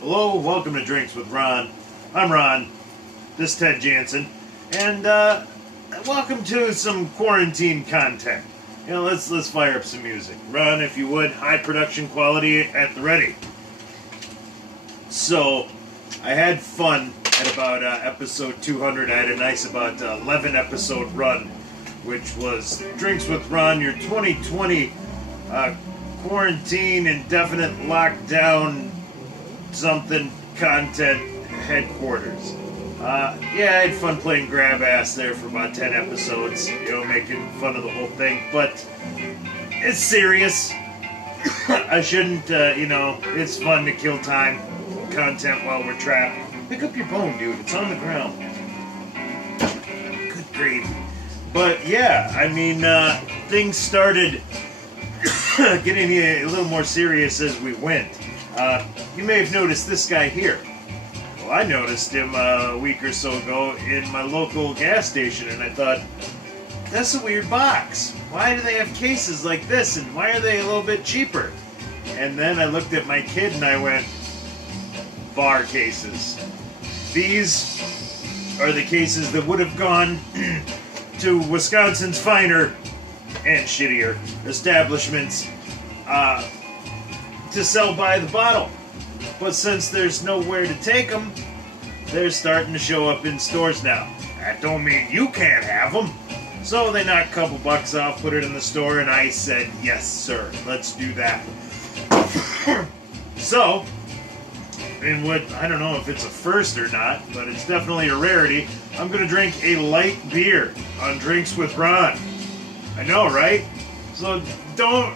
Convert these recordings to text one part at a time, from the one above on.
Hello, welcome to Drinks with Ron. I'm Ron. This is Ted Jansen, and welcome to some quarantine content. You know, let's fire up some music. Ron, if you would, high production quality at the ready. So, I had fun at about episode 200. I had a nice about 11 episode run, which was Drinks with Ron, your 2020 quarantine, indefinite lockdown, something content headquarters. Yeah, I had fun playing grab ass there for about 10 episodes, you know, making fun of the whole thing, but it's serious. I shouldn't, you know, it's fun to kill time content while we're trapped. Pick up your bone, dude, it's on the ground. Good grief. But yeah, I mean, things started getting a little more serious as we went. You may have noticed this guy here. Well, I noticed him a week or so ago in my local gas station, and I thought, that's a weird box. Why do they have cases like this, and why are they a little bit cheaper? And then I looked at my kid and I went, bar cases. These are the cases that would have gone to Wisconsin's finer and shittier establishments to sell by the bottle. But since there's nowhere to take them, they're starting to show up in stores now. That don't mean you can't have them. So they knocked a couple bucks off, put it in the store, and I said, yes, sir, let's do that. So, in what, I don't know if it's a first or not, but it's definitely a rarity, I'm going to drink a light beer on Drinks with Ron. I know, right? So don't,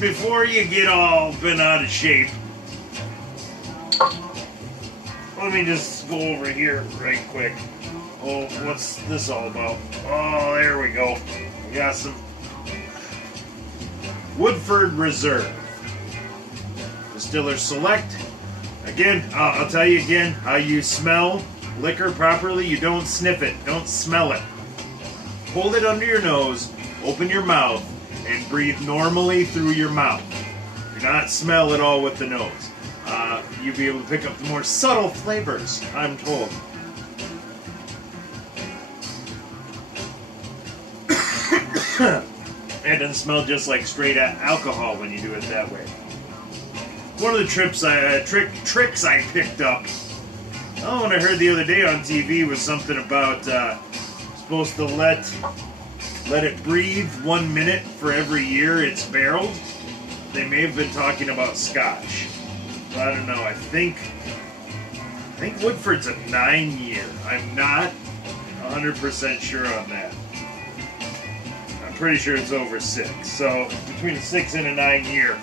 before you get all bent out of shape, let me just go over here right quick. Oh, what's this all about? Oh, there we go. We got some Woodford Reserve. Distiller Select. Again, I'll tell you again, how you smell liquor properly, you don't sniff it, don't smell it. Hold it under your nose, open your mouth, and breathe normally through your mouth. Do not smell at all with the nose. You'll be able to pick up the more subtle flavors, I'm told. It doesn't smell just like straight alcohol when you do it that way. One of the tricks I picked up, what I heard the other day on TV was something about supposed to let it breathe 1 minute for every year it's barreled. They may have been talking about Scotch. I don't know. I think Woodford's a 9-year. I'm not 100% sure on that. I'm pretty sure it's over 6. So between a 6 and a 9-year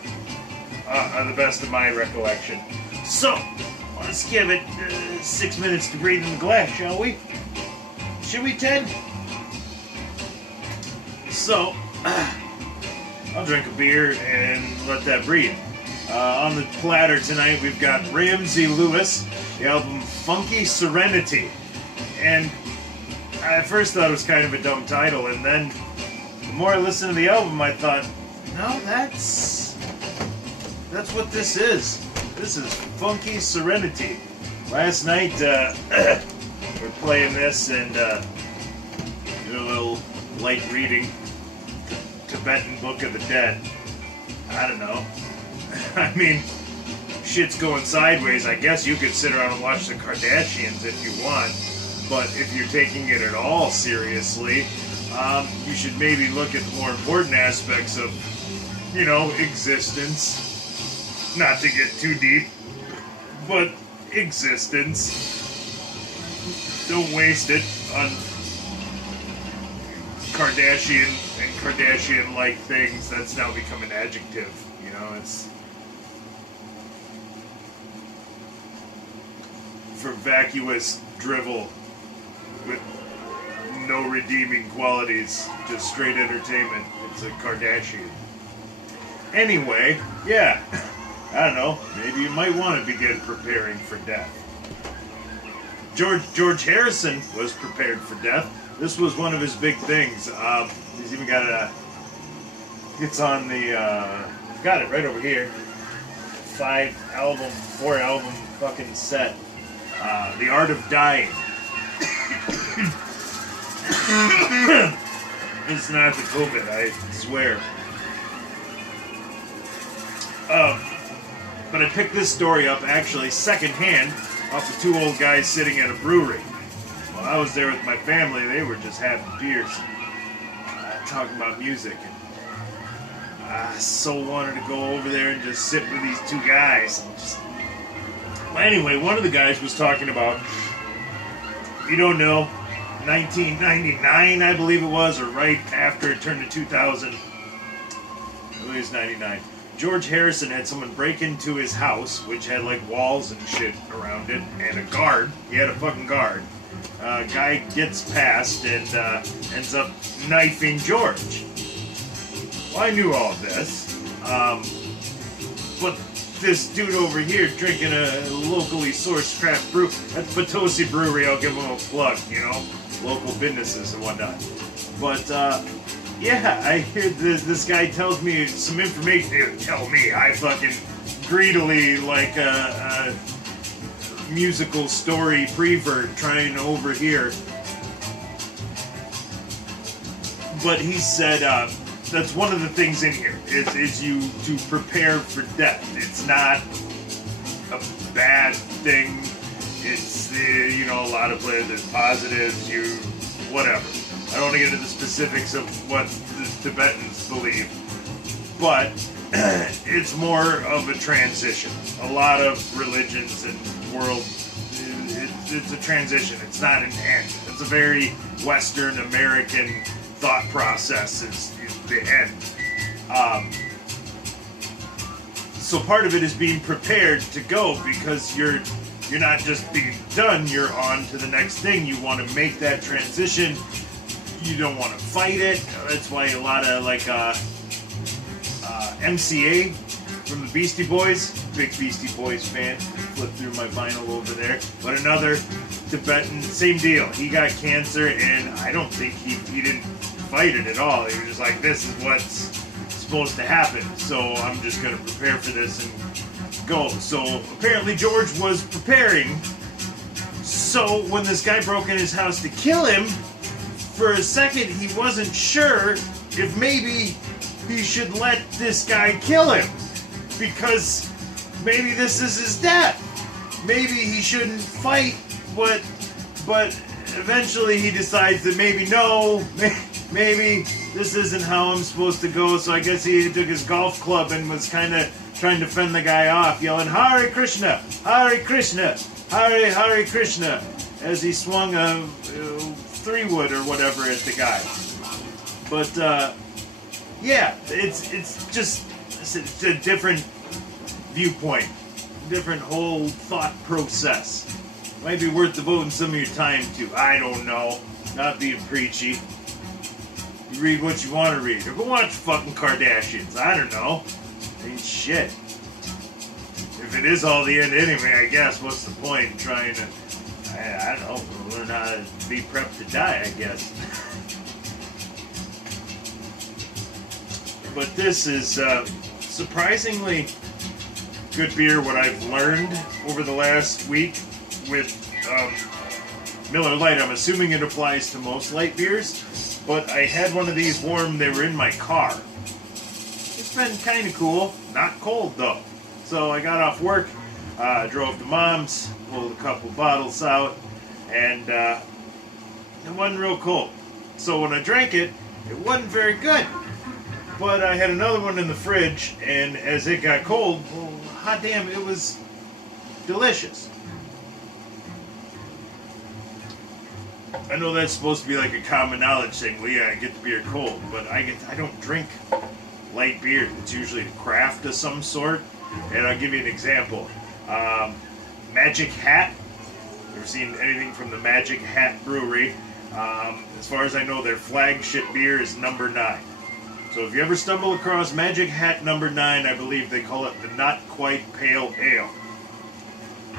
are the best of my recollection. So let's give it 6 minutes to breathe in the glass, shall we? Should we, Ted? So I'll drink a beer and let that breathe. On the platter tonight, we've got Ramsey Lewis, the album Funky Serenity. And I at first thought it was kind of a dumb title, and then the more I listened to the album, I thought, no, that's what this is. This is Funky Serenity. Last night, we're playing this and doing a little light reading, Tibetan Book of the Dead. I don't know. I mean, shit's going sideways. I guess you could sit around and watch the Kardashians if you want, but if you're taking it at all seriously, you should maybe look at the more important aspects of, you know, existence. Not to get too deep, but existence. Don't waste it on Kardashian and Kardashian-like things. That's now become an adjective. You know, it's for vacuous drivel with no redeeming qualities, just straight entertainment. It's a Kardashian. Anyway, yeah, I don't know, maybe you might want to begin preparing for death. George Harrison was prepared for death. This was one of his big things. He's even got it's on the got it right over here. 4 album fucking set. The Art of Dying. It's not the COVID, I swear. But I picked this story up actually secondhand off of 2 old guys sitting at a brewery. While I was there with my family, they were just having beers, talking about music. I so wanted to go over there and just sit with these 2 guys. Well, anyway, one of the guys was talking about, you don't know, 1999, I believe it was, or right after it turned to 2000. I believe it's 99. George Harrison had someone break into his house, which had like walls and shit around it, and a guard. He had a fucking guard. Guy gets past and ends up knifing George. Well, I knew all of this, but this dude over here drinking a locally sourced craft brew, that's Potosi Brewery, I'll give him a plug, you know, local businesses and whatnot. But, yeah, I hear this guy tells me some information. Tell me, I fucking greedily, like a musical story prevert trying to overhear. But he said that's one of the things in here is you to prepare for death. It's not a bad thing. It's you know, a lot of there's positives. Whatever. I don't want to get into the specifics of what the Tibetans believe, but it's more of a transition. A lot of religions and world, it's a transition. It's not an end. It's a very Western American thought process is the end. So part of it is being prepared to go, because you're not just being done, you're on to the next thing. You want to make that transition. You don't want to fight it. That's why a lot of like MCA from the Beastie Boys, big Beastie Boys fan. Flip through my vinyl over there. But another Tibetan, same deal. He got cancer, and I don't think he didn't fight it at all. He was just like, this is what's supposed to happen, so I'm just gonna prepare for this and go. So apparently George was preparing. So when this guy broke in his house to kill him, for a second, he wasn't sure if maybe he should let this guy kill him, because maybe this is his death. Maybe he shouldn't fight, but eventually he decides that maybe no, maybe this isn't how I'm supposed to go. So I guess he took his golf club and was kind of trying to fend the guy off, yelling Hare Krishna, Hare Krishna, Hare Krishna, as he swung a 3-wood or whatever at the guy. But yeah, it's just a different viewpoint, different whole thought process. Might be worth devoting some of your time to. I don't know. Not being preachy. You read what you want to read. Or go watch fucking Kardashians. I don't know. Ain't shit. If it is all the end anyway, I guess, what's the point in trying to, I don't know, learn how to be prepped to die, I guess. But this is surprisingly good beer, what I've learned over the last week with Miller Lite. I'm assuming it applies to most light beers, but I had one of these warm. They were in my car. It's been kind of cool. Not cold, though. So I got off work, drove to Mom's, pulled a couple bottles out, and it wasn't real cold. So when I drank it, it wasn't very good. But I had another one in the fridge, and as it got cold, well, hot damn, it was delicious. I know that's supposed to be like a common knowledge thing. Well, yeah, I get the beer cold, but I don't drink light beer. It's usually a craft of some sort. And I'll give you an example. Magic Hat. Ever seen anything from the Magic Hat Brewery? As far as I know, their flagship beer is number 9. So if you ever stumble across Magic Hat number 9, I believe they call it the Not Quite Pale Ale.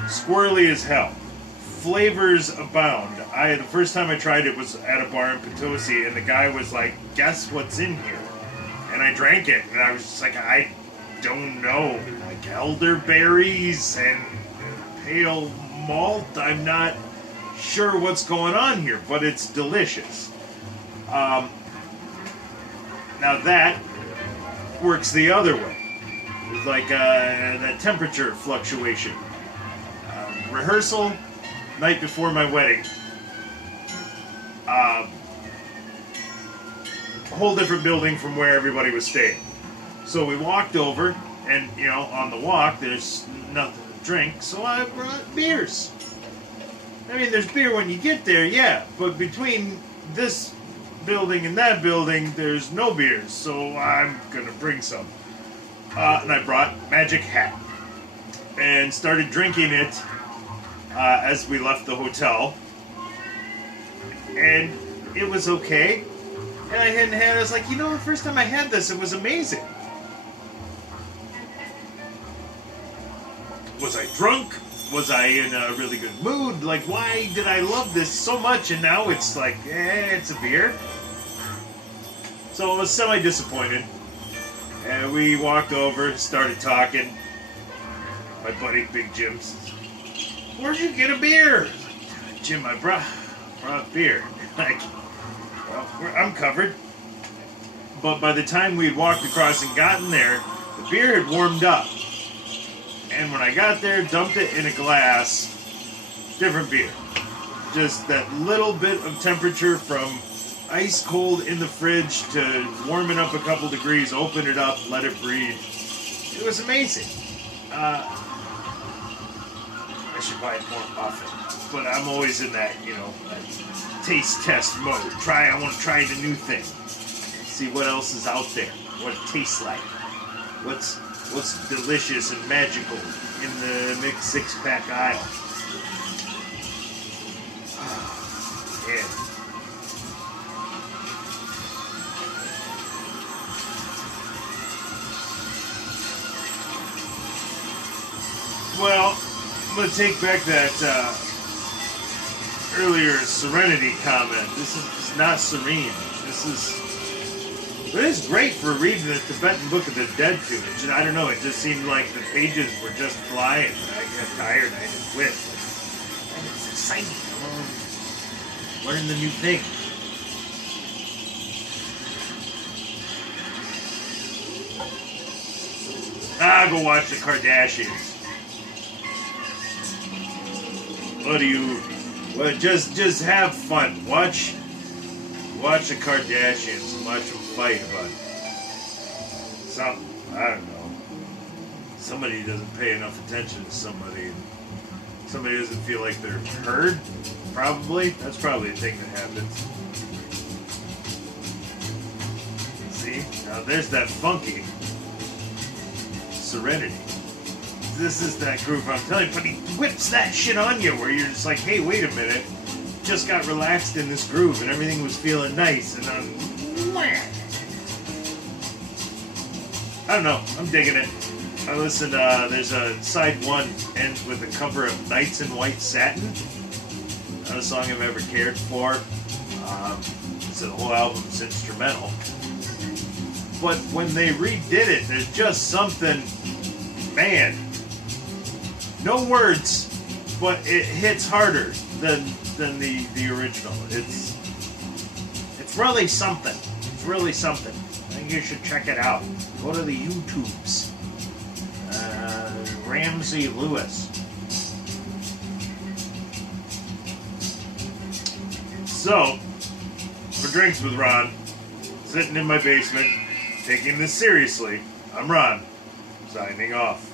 Squirrely as hell. Flavors abound. The first time I tried it was at a bar in Potosi, and the guy was like, guess what's in here? And I drank it, and I was just like, I don't know, like elderberries and pale malt. I'm not sure what's going on here, but it's delicious. Now that works the other way. It's like that temperature fluctuation. Rehearsal, night before my wedding. A whole different building from where everybody was staying. So we walked over, and on the walk there's nothing to drink, so I brought beers. I mean, there's beer when you get there, yeah, but between this building and that building, there's no beers, so I'm gonna bring some. And I brought Magic Hat and started drinking it as we left the hotel. And it was okay. And I hadn't had it. I was like, the first time I had this, it was amazing. Was I drunk? Was I in a really good mood? Like, why did I love this so much? And now it's like, it's a beer. So I was semi-disappointed. And we walked over, started talking. My buddy, Big Jim, says, "Where'd you get a beer?" "Jim, I brought beer." Like, well, I'm covered. But by the time we had walked across and gotten there, the beer had warmed up. And when I got there, dumped it in a glass, different beer. Just that little bit of temperature from ice cold in the fridge to warm it up a couple degrees, open it up, let it breathe. It was amazing. I should buy it more often. But I'm always in that, that taste test mode. I want to try the new thing. See what else is out there. What it tastes like. What's delicious and magical in the mixed six-pack aisle. Yeah. Well, I'm going to take back that earlier Serenity comment. This is not serene. But it's great for reading the Tibetan Book of the Dead to it. And I don't know, it just seemed like the pages were just flying. I got tired and I just quit. And it's exciting. I want to learn the new thing. Go watch the Kardashians. Just have fun. Watch the Kardashians and watch them fight about something. I don't know. Somebody doesn't pay enough attention to somebody. Somebody doesn't feel like they're heard. Probably. That's probably a thing that happens. See? Now there's that funky Serenity. This is that groove I'm telling you, but he whips that shit on you where you're just like, hey, wait a minute. Just got relaxed in this groove and everything was feeling nice and I don't know, I'm digging it. I listened, there's a side one ends with a cover of Nights in White Satin. Not a song I've ever cared for. So the whole album's instrumental. But when they redid it, there's just something, man, no words, but it hits harder than the original. It's really something. It's really something. I think you should check it out. Go to the YouTubes. Ramsey Lewis. So, for Drinks with Ron, sitting in my basement, taking this seriously, I'm Ron, signing off.